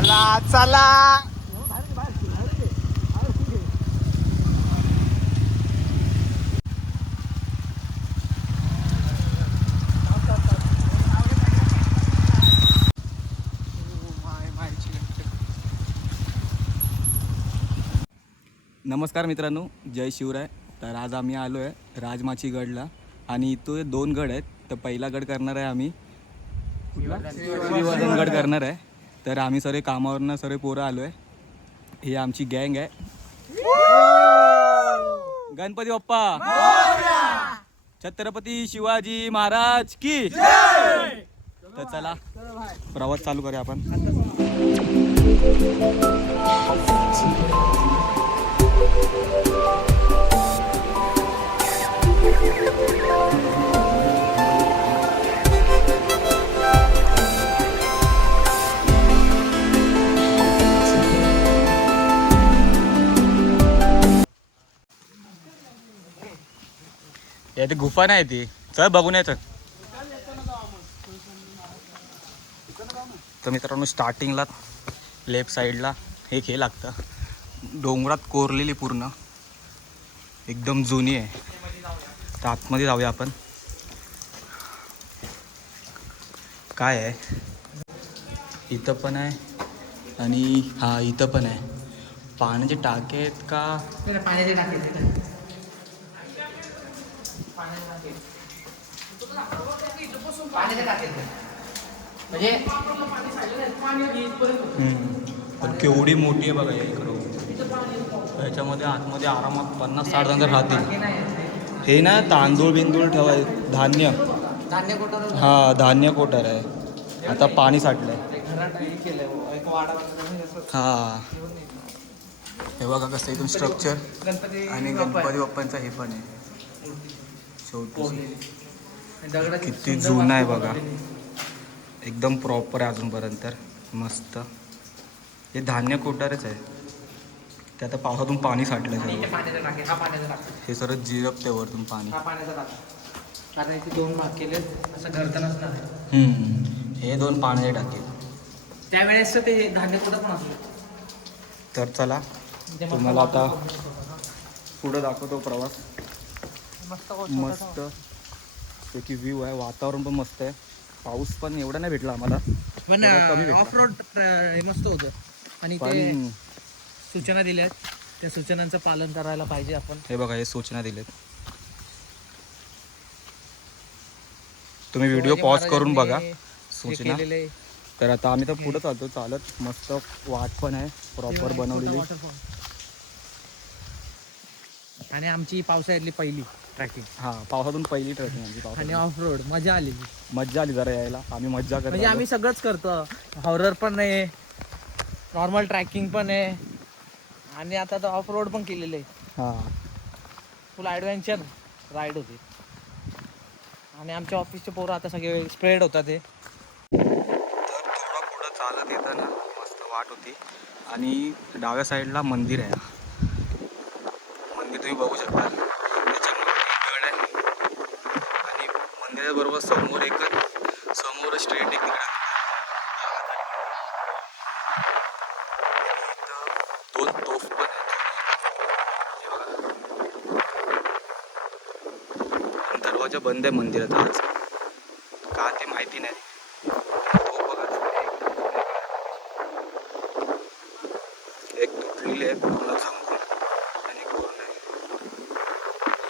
चला चला. नमस्कार मित्रांनो जय शिवराय. तर आज आम्ही आलो आहे राजमाची गडला आणि इथं दोन गड आहेत. तर पहिला गड करणार आहे आम्ही. गड करणार आहे. तर आम्ही सर्व कामावरनं सर्व पोरं आलो आहे ही आमची गँग आहे. गणपती बाप्पा. छत्रपती शिवाजी महाराज की तर चला प्रवास चालू करूया आपण. या ती गुफा नाही ती. चल बघून येतं तर मित्रांनो स्टार्टिंगला लेफ्ट साईडला एक हे लागतं. डोंगरात कोरलेली पूर्ण. एकदम जुनी आहे. तर आतमध्ये जाऊया आपण. काय आहे? इथं पण आहे. आणि हा इथं पण आहे. पाण्याचे टाके आहेत का? पाण्याचे टाके म्हणजे. पण केवढी मोठी आहे बघा हे इकडं ह्याच्यामध्ये आतमध्ये आरामात पन्नास साठ जण राहतील. हे ना तांदूळ बिंदूळ ठेवाय धान्य. धान्य कोटर हा धान्य कोटर आहे. आता पाणी साठलंय. घरात हे हा. हे. बघा कसं इथून स्ट्रक्चर आणि गणपती बाप्पांचा हे पण आहे. शेवटी आहे. किती जुनं आहे बघा. एकदम प्रॉपर आहे अजूनपर्यंत मस्त. हे धान्य कोटारच आहे. ते आता पावसातून पाणी साठलं सर्व टाके हा हे सर्व जिरपते वरतून पाणी. हा दोन भाग केले असं. हे दोन पाण्याचे टाके त्यावेळेस ते धान्य कुठं पण असले तर चला मस्त तुम्हाला आता पुढं दाखवतो प्रवास. मस्त मस्त. त्याची व्ह्यू आहे. वातावरण पण मस्त आहे. पाऊस पण एवढा नाही भेटला आम्हाला. पण. ऑफ रोड मस्त होतं. आणि ते सूचना दिल्या आहेत. त्या सूचनांचं पालन करायला पाहिजे आपण. हे बघा हे सूचना दिलेत. तुम्ही व्हिडिओ पॉज करून बघा सूचना. तर आता आम्ही तर पुढं चालतो. चालत मस्त वाट पण आहे. प्रॉपर बनवलेली. आणि आमची पावसाळ्यातली पहिली. ट्रॅकिंग हा पावसातून पहिली ट्रेकिंग आमची आणि ऑफ रोड मजा आलेली मज्जा आली जरा यायला. आम्ही मज्जा म्हणजे करतो आम्ही सगळंच करतो. हॉरर पण आहे. नॉर्मल ट्रॅकिंग पण आहे. आणि आता तर ऑफ रोड पण केलेलं आहे. हा. फुल ॲडव्हेंचर राईड होते. आणि आमच्या ऑफिसचे पोरं आता सगळे स्प्रेड होतात ते तर थोडं पुढं चालत येताना मस्त वाट होती. आणि डाव्या साईडला मंदिर आहे मंदिर तुम्ही बघू शकता त्याच्यामध्ये एक गड आहे आणि मंदिराबरोबर समोर एक समोर स्ट्रेट एक दोन तोफ पण दरवाजा बंद आहे मंदिराचा आज. का ते माहिती नाही. तो बघा. एक तुटलेली आहे पूर्ण संपून आणि एक पूर्ण आहे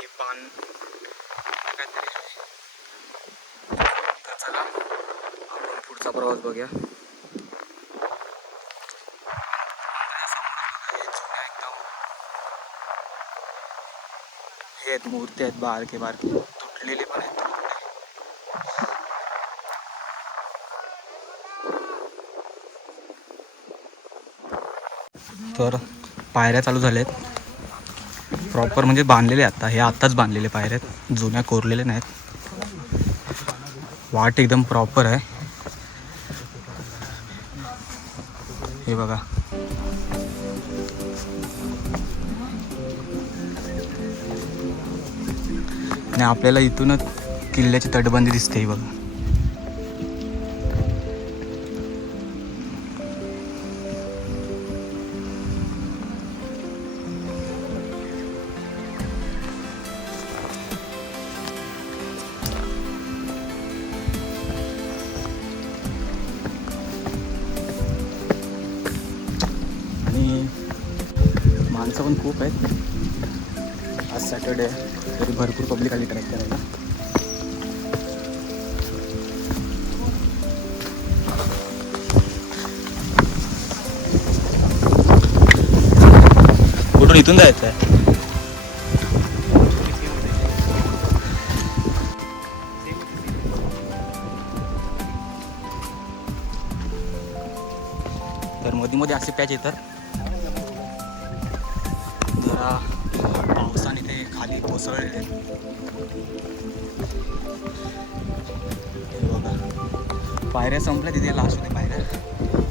ही पान काहीतरी आहे. तर चला आपण बघूया. हे हे आहेत मूर्ती आहेत बारके बारके. तुटलेले पण आहेत. तर पायऱ्या चालू झाल्या आहेत प्रॉपर म्हणजे बांधलेले आता. हे आत्ताच बांधलेले पायऱ्या आहेत. जुन्या कोरलेल्या नाहीत. वाट एकदम प्रॉपर आहे. हे बघा. आणि आपल्याला इथूनच किल्ल्याची तटबंदी दिसते ही बघा. पण खूप आहेत. आज सॅटर्डे आहे. तरी भरपूर पब्लिक आली ट्रॅक करायला. कुठून? इथून जायचं आहे. तर मध्ये मध्ये असे पॅच येतात. पायऱ्या संपल्या तिथे लास्ट होते पायऱ्या.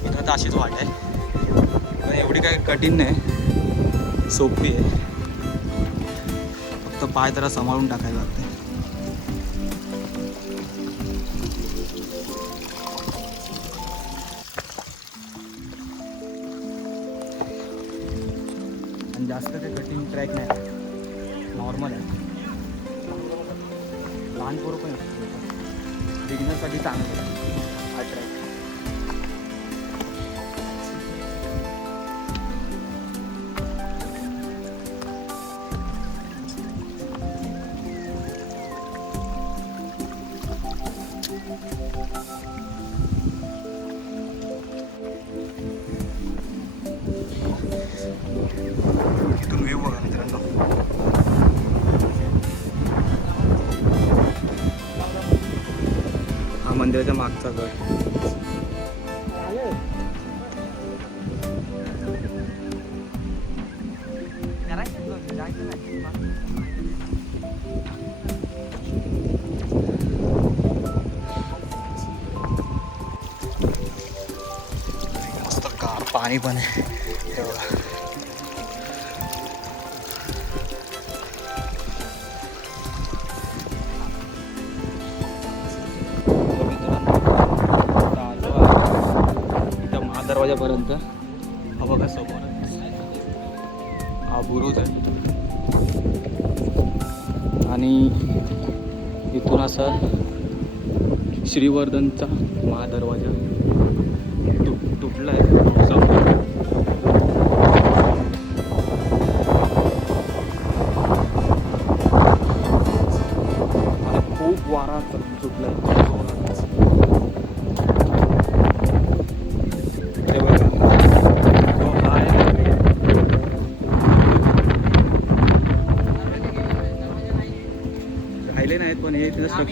इथं तर अशीच वाट आहे. एवढी काही कठीण नाही. सोपी आहे. फक्त पाय जरा सांभाळून टाकायला लागते. आणि जास्त ते कठीण ट्रॅक नाही. मंदिराच्या मागचा गड पाणी पण आहे. हे बघा इथं महादरवाजापर्यंत हा बघा समोर. हा बुरुज आहे. आणि इथून असा श्रीवर्धनचा महादरवाजा तुट तुटला आहे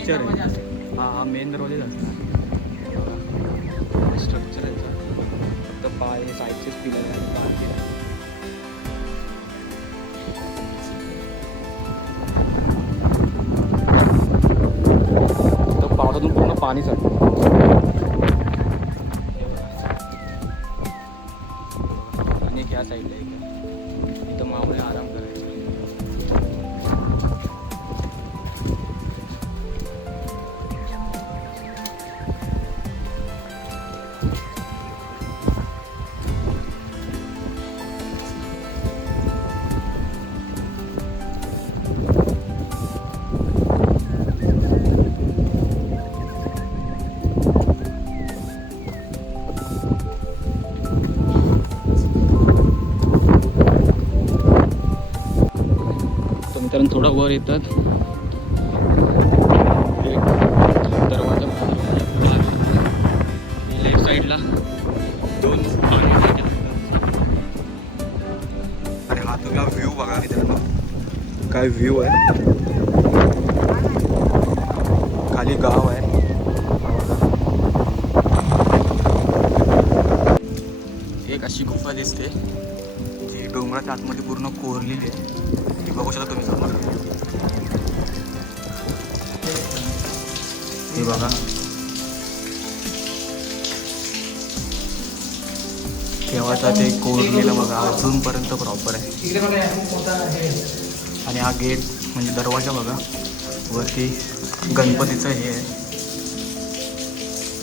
स्ट्रक्चर आहे. हा हा मेन दरवाजा स्ट्रक्चर थोडं वर येतात. दरवाजा लेफ्ट साईडला दोन पाणी अरे हा तुम्ही व्ह्यू बघा मित्रांनो. काय व्ह्यू आहे? खाली गाव आहे. एक अशी गुफा दिसते जी डोंगराच्या आतमध्ये पूर्ण कोरलेली आहे. ती बघू शकता तुम्ही बघा अजूनपर्यंत प्रॉपर आहे. आणि हा गेट म्हणजे दरवाजा बघा. वरती गणपतीचं हे आहे.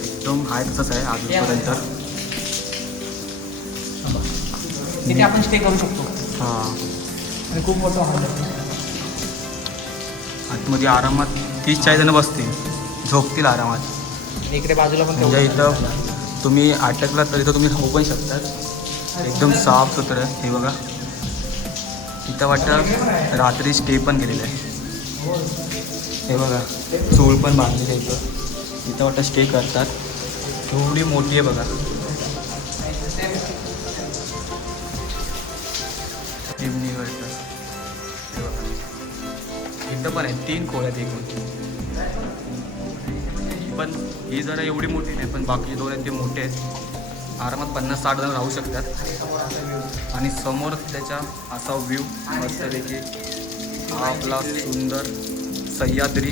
एकदम हाय तसंच आहे अजूनपर्यंत तिथे आपण स्टे करू शकतो. हां. खूप मोठं हॉल आतमध्ये आरामात तीस चाळीस जण बसतील. झोपतील आरामात. इकडे बाजूला पण म्हणजे इथं तुम्ही अटकलात तर इथं तुम्ही राहू पण शकतात. एकदम साफ सुथरं आहे. हे बघा. इथं वाटतं रात्री स्टे पण केलेलं आहे. हे बघा. चूळ पण बांधलेलं आहे इथं. इथं वाटतं स्टे करतात. थोडी मोठी आहे बघा. चिमणी वाटतं. इथं पण आहे. तीन खोल्यात एकूण पण ही जरा एवढी मोठी नाही पण बाकी दोन आहेत ते मोठे आहेत. आरामात पन्नास साठ जण राहू शकतात. आणि समोर त्याच्या असा व्ह्यू मस्तपैकी हा आपला सुंदर सह्याद्री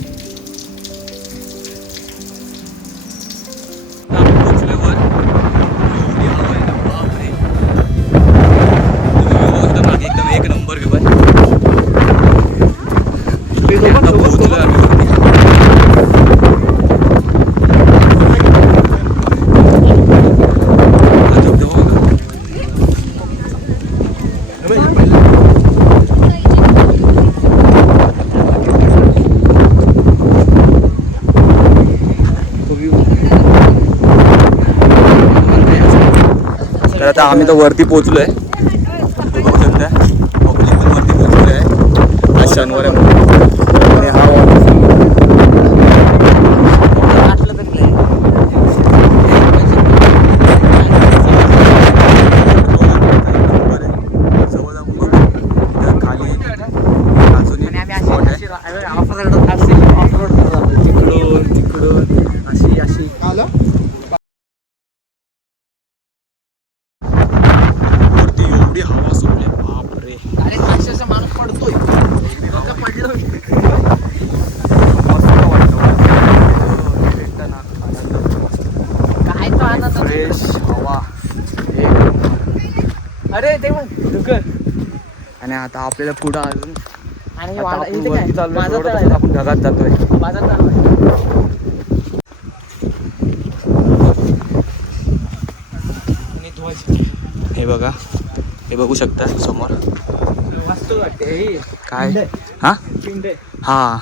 आता आम्ही तर वरती पोहोचलोय. तुम्ही बघू शकता पब्लिक वरती पोहोचलोय. आहे आज शनिवार आहे म्हणून. आणि हा आटलं तरी लय. जवळ जाऊन बघू. तर खाली अजून आणि एक आम्ही spot अशी आहे. अशी ऑफरोड अशी ऑफरोड करत जातो. तिकडून तिकडून अशी अशी वरती एवढी हवा सुटली बापरे अरे अक्षरशः माणूस पडतोय डोकं पडलोय. मस्त वाटतं भेटतं ना काय तो आनंद फ्रेश हवा अरे डुकर आणि आता आपल्याला पुढं अजून आणि वाडा- इथे काय? माझा तळ आहे. आपण ढगात जातोय. माझा तळ आहे. आणि ध्वज हे बघा. हे बघू शकता समोर. मस्त वाटते हे. काय. हा? पिंड आहे. हा.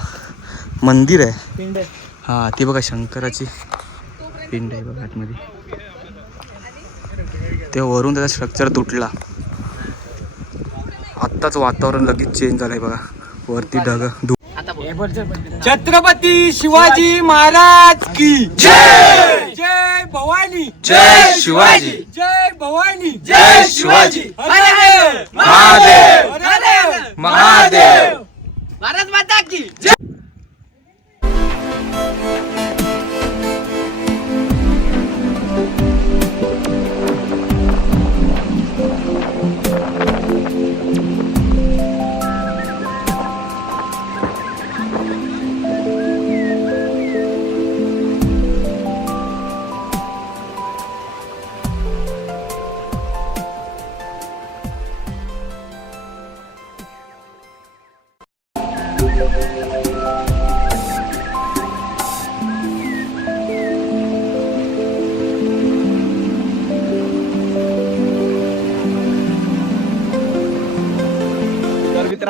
मंदिर आहे. पिंड आहे. हा ती बघा शंकराची पिंड आहे बघा आतमध्ये. ते वरून त्याचा स्ट्रक्चर तुटला. आत्ताच वातावरण लगेच चेंज झालंय बघा. वरती ढग. छत्रपती शिवाजी महाराज की. जय! जय भवानी. जय शिवाजी. जय भवानी. जय शिवाजी. महादेव. हर महादेव. भारत माता की. तर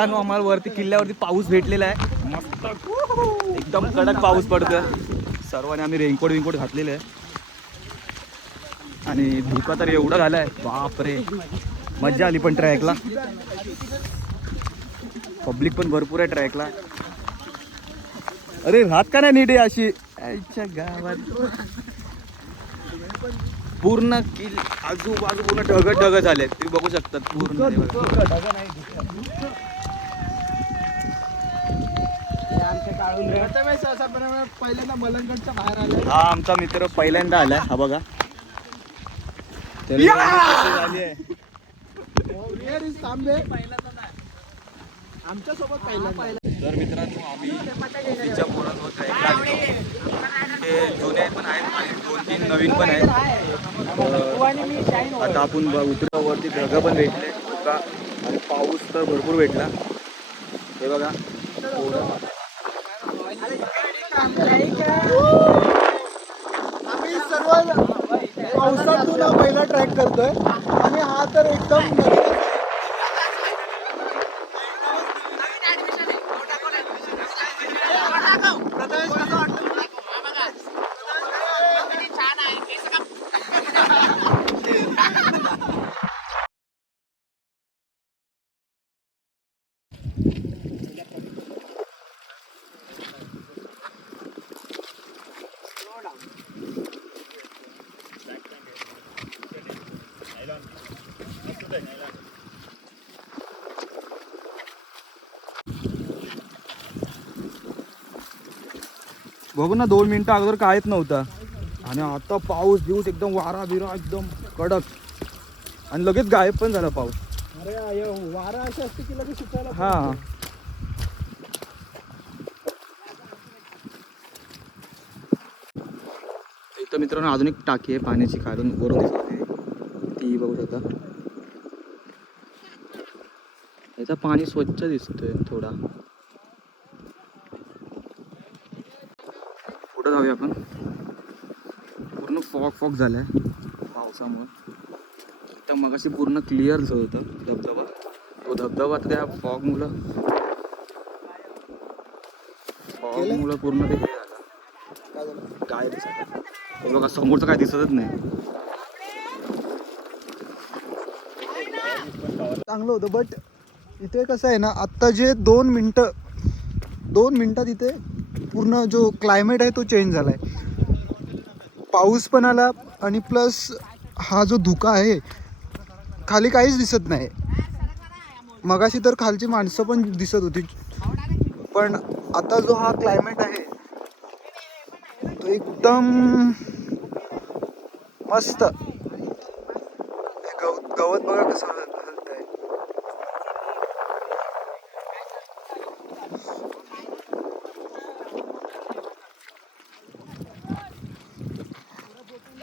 मित्रांनो आम्हाला वरती किल्ल्यावरती पाऊस भेटलेला आहे. मस्त. एकदम कडक पाऊस पडतोय. सर्वांनी आम्ही रेनकोट विंकोट घातलेले आहे. आणि धुका तर एवढं झालाय. बापरे. मज्जा आली पण ट्रॅकला. पब्लिक पण भरपूर आहे ट्रॅकला. अरे राहत का नाही नीट आहे अशी? आईच्या गावात. पूर्ण किल आजूबाजू पूर्ण ढग ढग झाले तुम्ही बघू शकतात पूर्ण हे बघा. पहिल्यांदा मलंगडच्या बाहेर आले हा आमचा मित्र पहिल्यांदा आलाय. हा बघा. त्याला झाली आहे? तांबे आमच्यासोबत पहिल्यांदा तर मित्रांनो आम्ही ट्रॅक ते जुने पण आहेत आणि दोन तीन नवीन पण आहेत. तर आता आपण ब- उतरावरती ढगं पण भेटले. आणि पाऊस तर भरपूर भेटला. हे बघा. आम्ही सर्व पावसातून हा पहिला ट्रॅक करतोय. आणि हा तर एकदम बघू ना दोन मिनिटं अगोदर काहीच नव्हता. आणि आता पाऊस दिवस एकदम वारा बिरा एकदम कडक. आणि लगेच गायब पण झाला पाऊस. अरे अय, वारा अशी असते की लगेच सुटायला हा. इथं मित्रांनो अजून एक टाकी आहे पाण्याची दिसत. आहे ती बघू शकता. याचं पाणी स्वच्छ दिसतोय थोडा पुढं जाऊया आपण फॉक फॉग फॉग झालाय पावसामुळे. तर मगाशी पूर्ण क्लिअर होतं धबधबा. तो धबधबा तर त्या फॉग मुलं फॉग मुलं पूर्ण ते हे काय झालं? काय दिसत हे बघा समोरचं काय दिसतच नाही. चांगलं होतं बट इथे कसं आहे ना आत्ता जे दोन मिनटं दोन मिनटात इथे पूर्ण जो क्लायमेट आहे तो चेंज झाला आहे पाऊस पण आला आणि प्लस हा जो धुका आहे खाली काहीच दिसत नाही. मगाशी तर खालची माणसं पण दिसत होती. पण आता जो हा क्लायमेट आहे तो एकदम मस्त. गवत गवत बघा कसं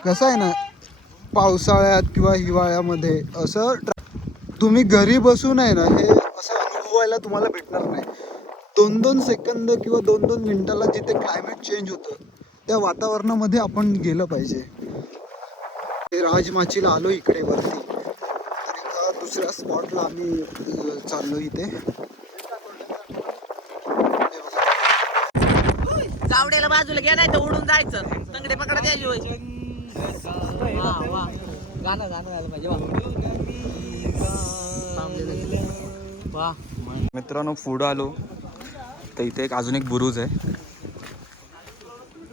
कसं आहे ना पावसाळ्यात किंवा हिवाळ्यामध्ये असं तुम्ही घरी बसून आहे ना हे असं अनुभवायला तुम्हाला भेटणार नाही. दोन दोन सेकंद किंवा दोन दोन मिनिटाला जिथे क्लायमेट चेंज होतं त्या वातावरणामध्ये आपण गेलं पाहिजे. ते राजमाचीला आलो इकडे वरती. एका दुसऱ्या स्पॉटला आम्ही चाललो इथे. जावड्याला बाजूला घ्या नाही तर उडून जायचं. तंगडे पकडा द्यायची गाणं गाणं झालं पाहिजे वा. मित्रांनो पुढं आलो. तर इथे एक अजून एक बुरुज आहे.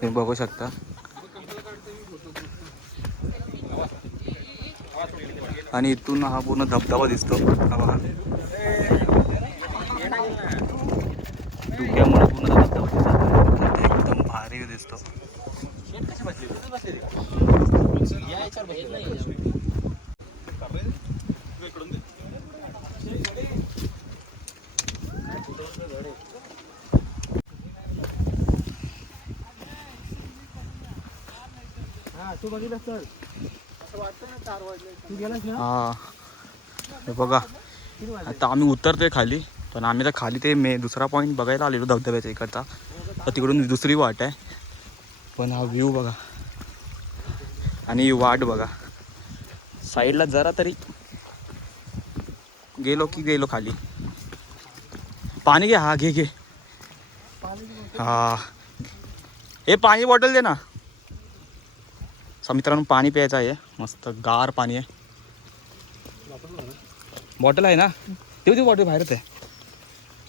तुम्ही बघू शकता. आणि इथून हा पूर्ण धबधबा दिसतो. हा बघा धुक्यामुळे पूर्ण तो धबधबा दिसतो एकदम भारी दिसतो तू बघितलं सर असं वाटतं ना चार वाजले तू गेलास ना? हा. हे बघा. आता आम्ही उतरतोय खाली पण आम्ही तर खाली ते मे दुसरा पॉईंट बघायला आलेलो धबधब्याच्या इकडचा. तर तिकडून दुसरी वाट आहे. पण हा व्ह्यू बघा. आणि ही वाट बघा. साईडला जरा तरी गेलो की गेलो खाली. पाणी घे हा घे घे. हा. हे पाणी बॉटल दे ना. सा मित्रांनो पाणी प्यायचं आहे. मस्त गार पाणी आहे. बॉटल आहे ना? तेव्हा ती बॉटल बाहेरच आहे.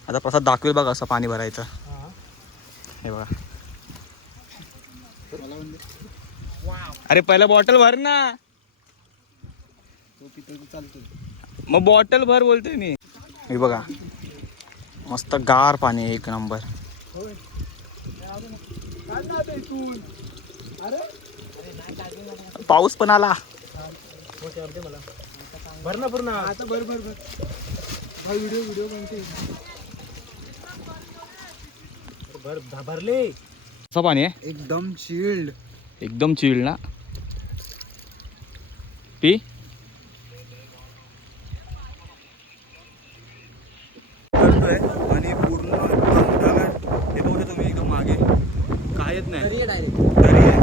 आता प्रसाद दाखवेल बघा असं पाणी भरायचं. हे बघा. अरे पहिला बॉटल भर ना. मग बॉटल भर बोलतोय मी. हे बघा. मस्त गार पाणी आहे, एक नंबर अरे पाऊस पण आला. भर ना पूर्ण आता भर भर भर. भाई व्हिडिओ व्हिडिओ बनते. भर भरले. असं पाणी आहे? एकदम चिल्ड एकदम चिल ना. पी आणि पूर्ण एकदम ढगाळ हे बघू शकता तुम्ही एकदम मागे कायच नाही घरी ये direct. तरी आहे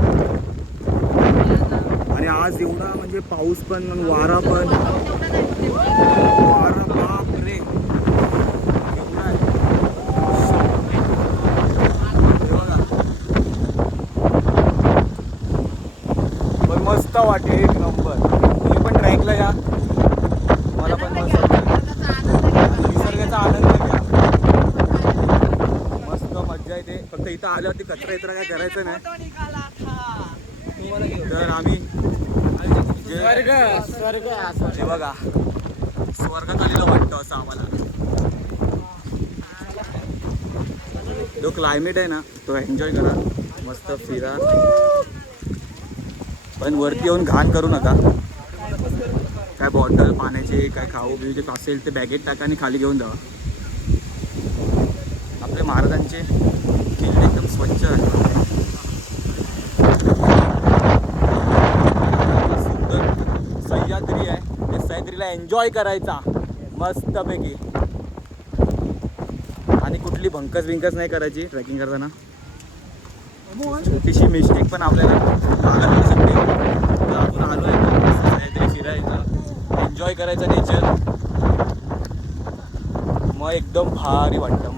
आणि आज एवढा म्हणजे पाऊस पण मग वारा पण. वारा बाप रे. पण मस्त वाटे एक नंबर तुम्ही पण ट्रॅकला या. मला पण मस्त निसर्गाचा आनंद घ्या. मस्त मज्जा येते. फक्त इथं आल्यावरती कचरा इतरा काय करायचं नाही. तर आम्ही स्वर्ग स्वर्ग हे बघा. स्वर्गात आलेलं वाटतं असं आम्हाला. जो क्लायमेट आहे ना तो एन्जॉय करा. मस्त फिरा. पण वरती येऊन घाण करू नका. काय बॉटल पाण्याचे काय खाऊ बिऊ जे असेल ते बॅगेत टाका आणि खाली घेऊन जावा. आपल्या महाराजांचे किल्ले एकदम स्वच्छ आहे सुंदर सह्याद्री आहे रात्रीला एन्जॉय करायचा मस्तपैकी. आणि कुठली भंकस बिंकस नाही करायची ट्रेकिंग करताना. छोटीशी मिस्टेक पण आपल्याला लागत शकते तर आपण आलो आहे फिरायचं. एन्जॉय करायचं नेचर मग एकदम भारी वाटतं.